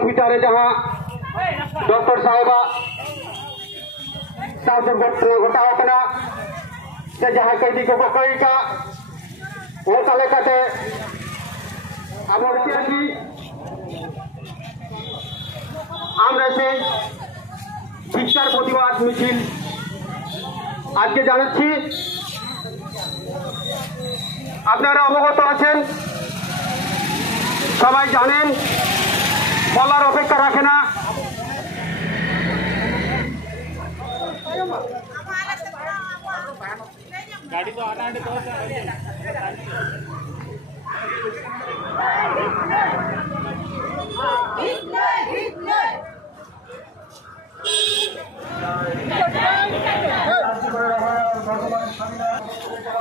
Hospital जहाँ doctor साहबा साथ घटा से जहाँ कैदी को कई का ओका लेकाते আমরা সেই শিক্ষার প্রতিবাদ মিছিল আজকে জানাচ্ছি। আপনারা অবগত আছেন, সবাই জানেন, বলার অপেক্ষা রাখে না। गाड़ी तो आना है तो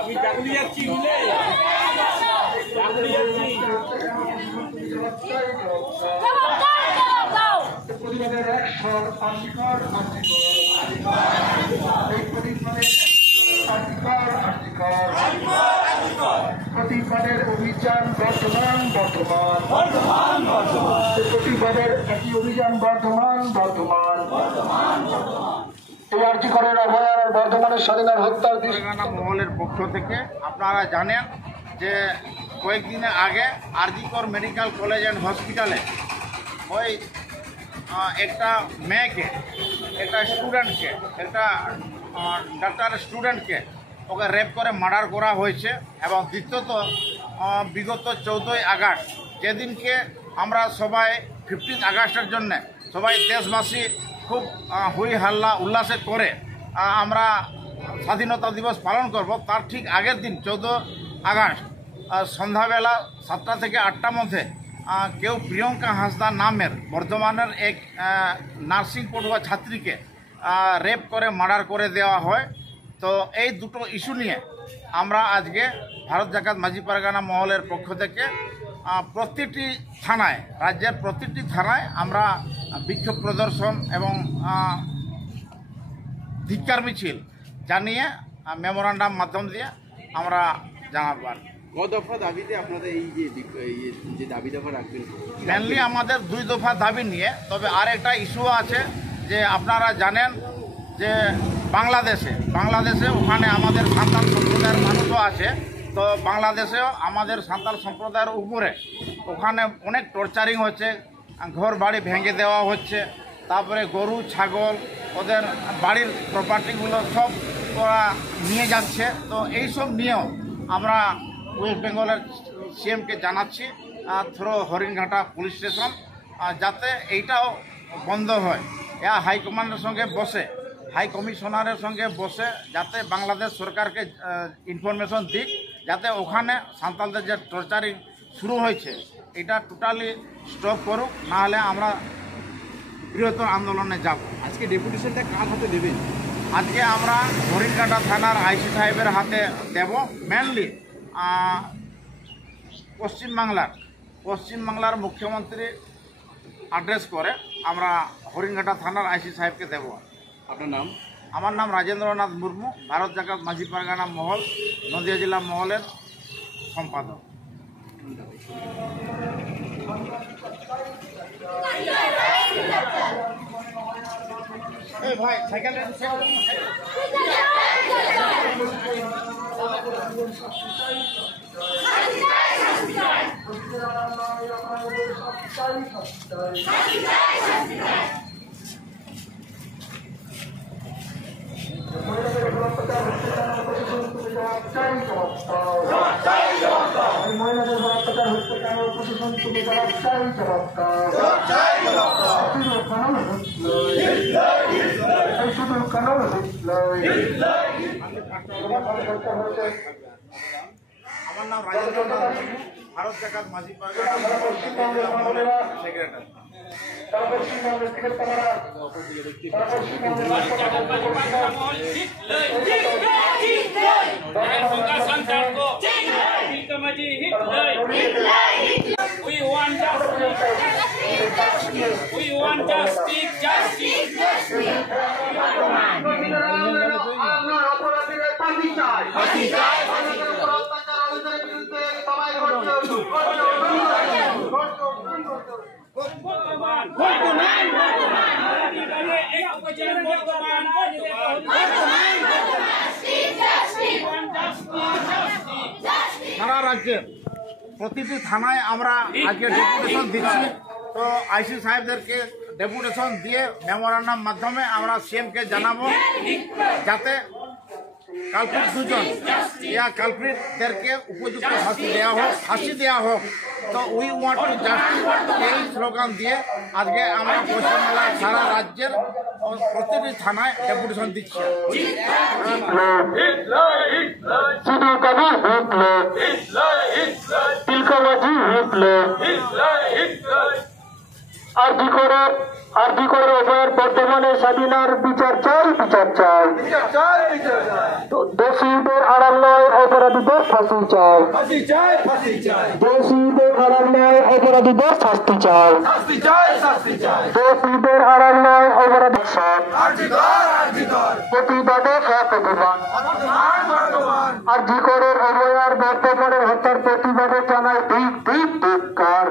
अभी जंगली अच्छी मिले जंगली अच्छी প্রতিবাদের অভিযান বর্তমান প্রতিবাদের একই অভিযান বর্তমান এই আর্যিকরের অভয়ার বর্ধমানের স্বাধীনার হত্যার মহলের পক্ষ থেকে আপনারা জানেন যে কয়েকদিনের আগে আরজিকর মেডিকেল কলেজ অ্যান্ড হসপিটালে ওই একটা মেয়েকে, একটা স্টুডেন্টকে, একটা ডাক্তার স্টুডেন্টকে ওকে রেপ করে মার্ডার করা হয়েছে। এবং দ্বিতীয়ত বিগত 14ই আগস্ট যেদিনকে আমরা সবাই 15 আগস্টের জন্য সবাই দেশবাসী খুব হই হাল্লা উল্লাসে করে আমরা স্বাধীনতা দিবস পালন করব, তার ঠিক আগের দিন 14 আগস্ট সন্ধ্যাবেলা 7টা থেকে 8টার মধ্যে কেউ প্রিয়ঙ্কা হাঁসদা নামের বর্ধমানের এক নার্সিং পড়ুয়া ছাত্রীকে রেপ করে মার্ডার করে দেওয়া হয়। তো এই দুটো ইস্যু নিয়ে আমরা আজকে ভারত জাকাত মাঝি পারগানা মহলের পক্ষ থেকে প্রতিটি থানায়, রাজ্যের প্রতিটি থানায় আমরা বিক্ষোভ প্রদর্শন এবং ধিক্কার মিছিল জানিয়ে মেমোরান্ডাম মাধ্যম দিয়ে আমরা জানাবার। দফা দাবিতে আপনাদের এই যে দাবি দফা রাখবেন? মেনলি আমাদের 2 দফা দাবি নিয়ে, তবে আর একটা ইস্যু আছে যে আপনারা জানেন যে বাংলাদেশে ওখানে আমাদের সাঁওতাল সম্প্রদায়ের মানুষও আছে। তো বাংলাদেশেও আমাদের সাঁওতাল সম্প্রদায়ের উপরে ওখানে অনেক টর্চারিং হচ্ছে, ঘর বাড়ি ভেঙে দেওয়া হচ্ছে, তারপরে গরু ছাগল ওদের বাড়ির প্রপার্টিগুলো সব ওরা নিয়ে যাচ্ছে। তো এইসব নিয়েও আমরা ওয়েস্ট বেঙ্গলের সিএমকে জানাচ্ছি থ্রো হরিণঘাটা পুলিশ স্টেশন, যাতে এইটাও বন্ধ হয়। হাইকমান্ডের সঙ্গে বসে, হাই কমিশনারের সঙ্গে বসে যাতে বাংলাদেশ সরকারকে ইনফরমেশন দিক, যাতে ওখানে সাঁওতালদের যে টর্চারিং শুরু হয়েছে এটা টোটালি স্টপ করুক, নাহলে আমরা বৃহত্তর আন্দোলনে যাব। আজকে ডেপুটেশনটা কার হাতে দেবেন? আজকে আমরা হরিণঘাটা থানার আইসি সাহেবের হাতে দেব। মেনলি পশ্চিমবাংলার মুখ্যমন্ত্রী অ্যাড্রেস করে আমরা হরিণঘাটা থানার আইসি সাহেবকে দেব। আপনার নাম? আমার নাম রাজেন্দ্রনাথ মুর্মু, ভারত জাকাত মাঝি পারগানা মহল নদিয়া জেলা মহলের সম্পাদক। ভাই সাইকেল আমার নাম রাজেন্দ্র, ভারত জাকাত মাঝি পারগানা সেক্রেটারি। সারা রাজ্যে প্রতিটি থানায় আমরা আজকে ডেপুটেশন দিচ্ছি। তো আইসি সাহেবদেরকে ডেপুটেশন দিয়ে মেমোরান্ডাম মাধ্যমে আমরা সিএমকে জানাবো যাতে কালপ্রিট দুজন কালপ্রিটদেরকে উপযুক্ত ফাঁসি দেওয়া হোক। তো উই ওয়ান্ট টু জাস্টিস এই স্লোগান দিয়ে আজকে আমরা পশ্চিমবাংলার সারা রাজ্যের প্রতিটি থানায় ডেপুটেশন দিচ্ছি। আরজি করে অভয়ের বর্তমানে স্বাধীনার বিচার চাই, বিচার চাই। দোষীদের আড়াল নয়, অপরাধীদের ফাঁসি চাই। দোষীদের আড়াল নয়, অপরাধীদের শাস্তি চাই। দোষীদের আড়াল নয়, অপরাধী প্রতিবাদে প্রতিবাদ। আরজি করে অভয়ার বর্তমানে হত্যার প্রতিবাদে জানাই ঠিক ঠিক ধিক্কার।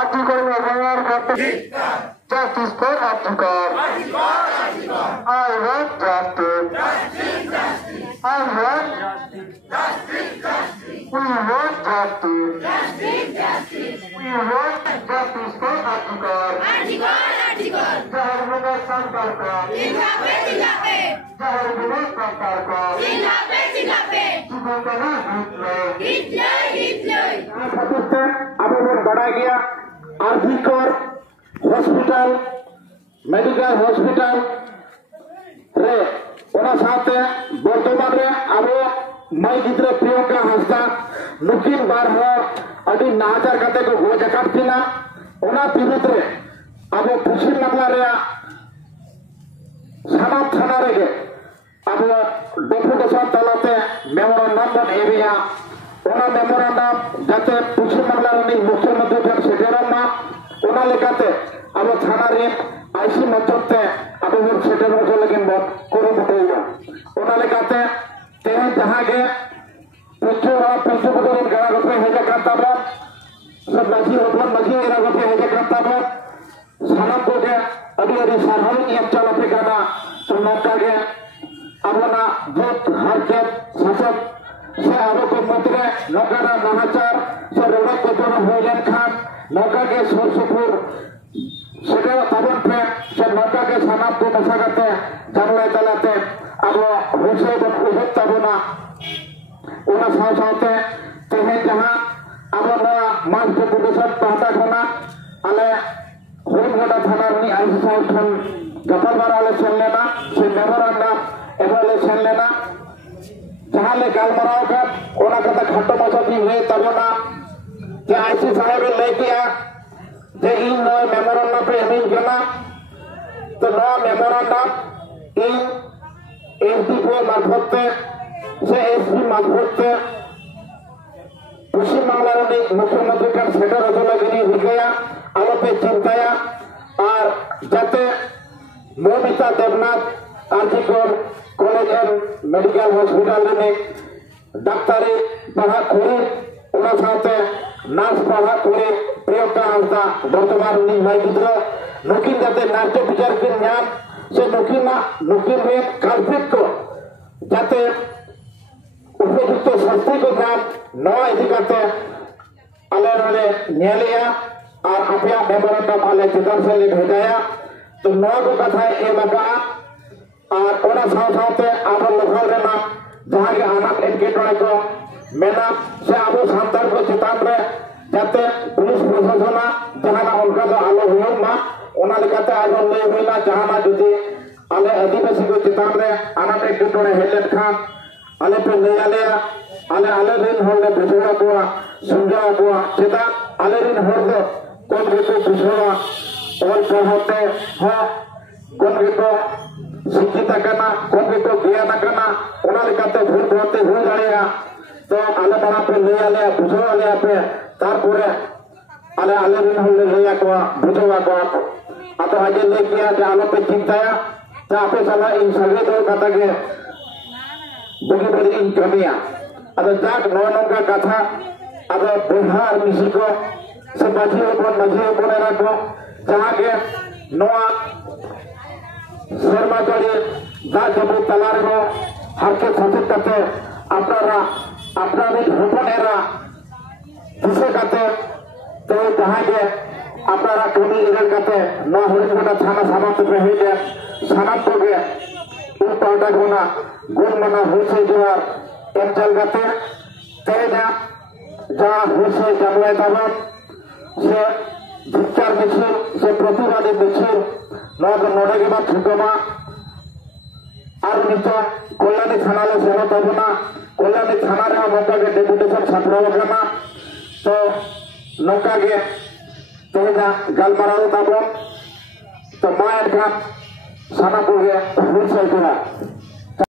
আরজি করে অভয়ার justice for Artikar. I want justice. I want justice. We want justice. We want justice for Artikar. Jaharmana Sankar ka. Jaharmana Sankar ka. Jibakana Hitler. আবেদন বাড়া গিয়া আরজিকর हॉस्पिटल मेडिकल हॉस्पिटल रे ओना साथे बर्तमान रे अब माई गिद्रे प्रियंका हांसदा नुकिन बार हो अडी नाजार कते को हो जकातिना ओना विरुद्ध रे अब पश्चिम बांगला रे साना थाना रे अब डेपुटेशन तलते मेमोरेंडम बन एरिया ओना मेमोरेंडम जाते पश्चिम बांगला रे मुख्यमंत्री ठन सेटेरना ओना लेकाते अब थाना रे आईसी मतते अब वो सेटर हो लेकिन बहुत कोरो बतेगा ओना लेकाते तेहे जहां के पुछो बदल गरा गपे हेजा करता बा सब मजी एरा गपे हेजा करता बा साना को दे अभी अभी सारहल एक चला पे गाना तो नौका के अपना बहुत हर के शासक से अब को मंत्री नौका ना महाचार से रोड़ा को तो भोजन खान नौका के सोरसुपुर सेटा ताबन पे से नौका के साना को नशा करते जंगले तलाते अब होसे बन उहत ताबना उना साथे तेहे जहां अब ना मास के पुलिसन पहता खना आले होलगोड़ा थाना नी आईसी साहब खन गपलबार आले चल लेना से मेमोरेंडम एवले चल लेना जहां ले गालमराव का ओना कथा खट्टो मचा की है तबना के आईसी साहब ले किया जे इन नो मेमोरेंडम पे हमें जना तो नो मेमोरेंडम इन एसडीओ मार्फत से एसपी मार्फत पश्चिम बांगला रे मुख्यमंत्री का सेटर अदलगिनी हो गया आलो पे चिंताया और जाते Moumita Debnath RG Kar college and medical hospital में डाक्तारी पढ़ा करे ओना साथे नार्स पढ़ा करे प्रियंका हांसदा वर्तमान नी माई गिद्रा नुकिन जाते नाट्य विचार के नाम से नुकिन में काल्पित को जाते उपयुक्त शास्त्री को नाम नवा इदिकाते आले वाले न्यायालय और अपना मेमोरेंडम आले चितर से ले भेजाया तो नवा को कथा ए लगा और ओना साथे आबो लोकल रे नाम जहां के अनाथ एडकेटोरे को मेना से आबो सांतार को चितान रे जाते पुलिस प्रशासन जहां उनका जो आलो हुयो मा ओना लेकाते आलो ले होला जहां जुदी आले आदिवासी को चितान रे अनाथ एडकेटोरे हेलेट खान आले पे ले आले रिन होले बुझवा को समझा को चिता आले रिन होर दो कोन के बुझवा और कहते हो कोन के शिक्षित करना कोन के ज्ञान करना ओना लेकाते भूल होते हो जाएगा तो आले बड़ा पे ले आले बुझवा ले पे तारपुरे आले रिन होले ले को बुझवा को अतो आगे ले किया जे आलो पे चिंताया ता पे सला इन सगे तो कथा के बगी बड़ी इन कमिया अतो जाक नौनों का कथा अतो बिहार मिसी को से माझी हपन एरा को जहाँ के नोआ शर्मा जड़ी दा जबू तलार को हरके सचेत करते अपना हपन एरा दिशे करते तो जहाँ के अपना कमी इधर करते न हरिजगोड़ा थाना समाप्त रहे सनात को गे उन पाउडा गुना गुण मना हुई जोर एक जल करते तेजा जहाँ हुई जमले तब से धिक्कार मिছিল से प्रतिवादी मिছিল नोड़े के बाद ठुकमा और नीचे कल्याणी थाना ले सेवा तबना कल्याणी थाना रे नौका के डेपुटेशन छात्र तो नौका के तेजा गलमाराव तब तो मायर का साना को हुई